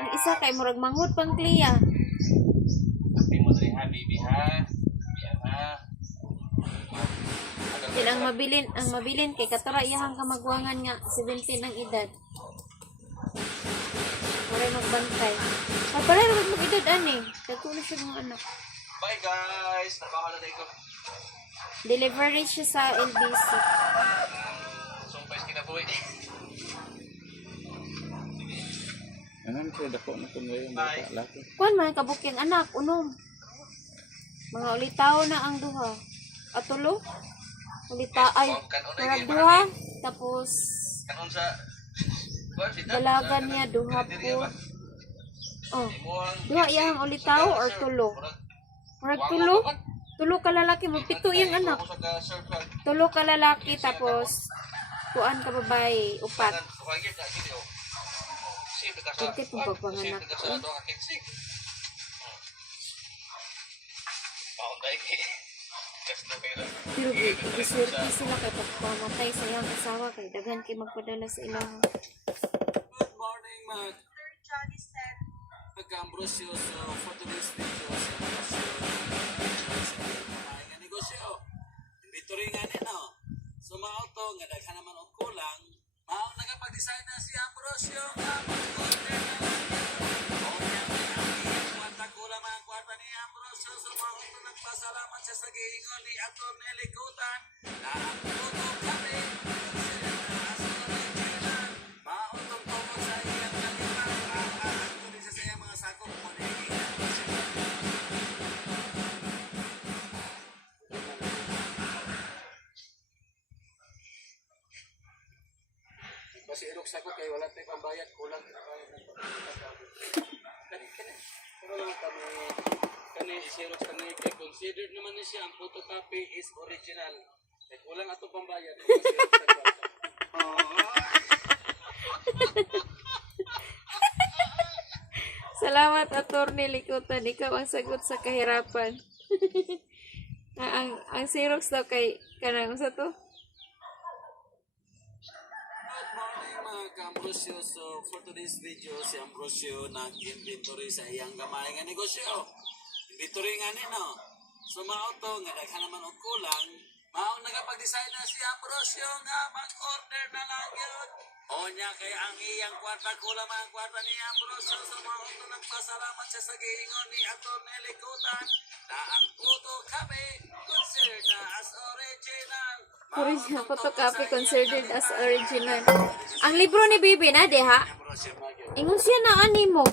Ang isa kay murag manghod pang kliya. Tapi mo diri ha, baby ha. Yan ha. Yan ang mabilin kay katara iyahang kamagwangan nga 17 ang edad. Maray magbantay. Paparay mag-edad ani. Dagko na siya mga anak. Bye guys. Nakaholiday ko. Delivery siya sa LBC. Sumpay kinabuhi. Ano siya dako na kun ngayon Bye. laki. Kuan man kabuking anak unom. Mga ulitaw na ang duha. Atulo? Ulita ay murag duha tapos Kanon sa dalagan niya duha po. Oh, duha iyang ulitaw or tulo? Murag tulo? Tulo ka lalaki mo pito iyang anak. Tulo ka lalaki tapos kuan ka babae upat. Kiti po pagpanganak ko. Pero giswerte sila kay pagpamatay sa iyang asawa kay daghan kay magpadala sa ilang. Good morning, mag-Ambrosio. So, for today's video, sa negosyo. Inventory nga nino. So, maauto, nga daghan naman o kulang. Maang nagapag-design na si Ambrosio. Kwarta ni Ambrosio. So, maauto nagpasalamat siya sa giingon ni Atty. Nelly Kutan. Na ang tuto kami. Mautong tungkol sa iyang kalipan. Ang tuloy sa iyang mga sakop mo na kasi irok sa ko kay wala tayong pambayad, kulang kani xerox kani kay considered naman ni siya ang photocopy is original kay kulang ato pambayad. Salamat Atty. Likutan, ikaw ang sagot sa kahirapan. ang Xerox daw kay kanang sa to. Good morning mga ka-Ambrosio. So for today's video, si Ambrosio nag-inventory sa iyang gamay nga negosyo. Inventory nga nino. So maauto nga daghan naman og kulang. Maong nagapag-design na si Ambrosio nga mag-order na lang yun. O niya kay ang iyang kwarta kulang ang kwarta ni Ambrosio. So maauto nagpasalamat siya sa giingon ni Atty. Nelly Kutan na ang photocopy considered na as original. Original photocopy considered as original. Ang libro ni Bibi na diha. Ingon siya na ani mo.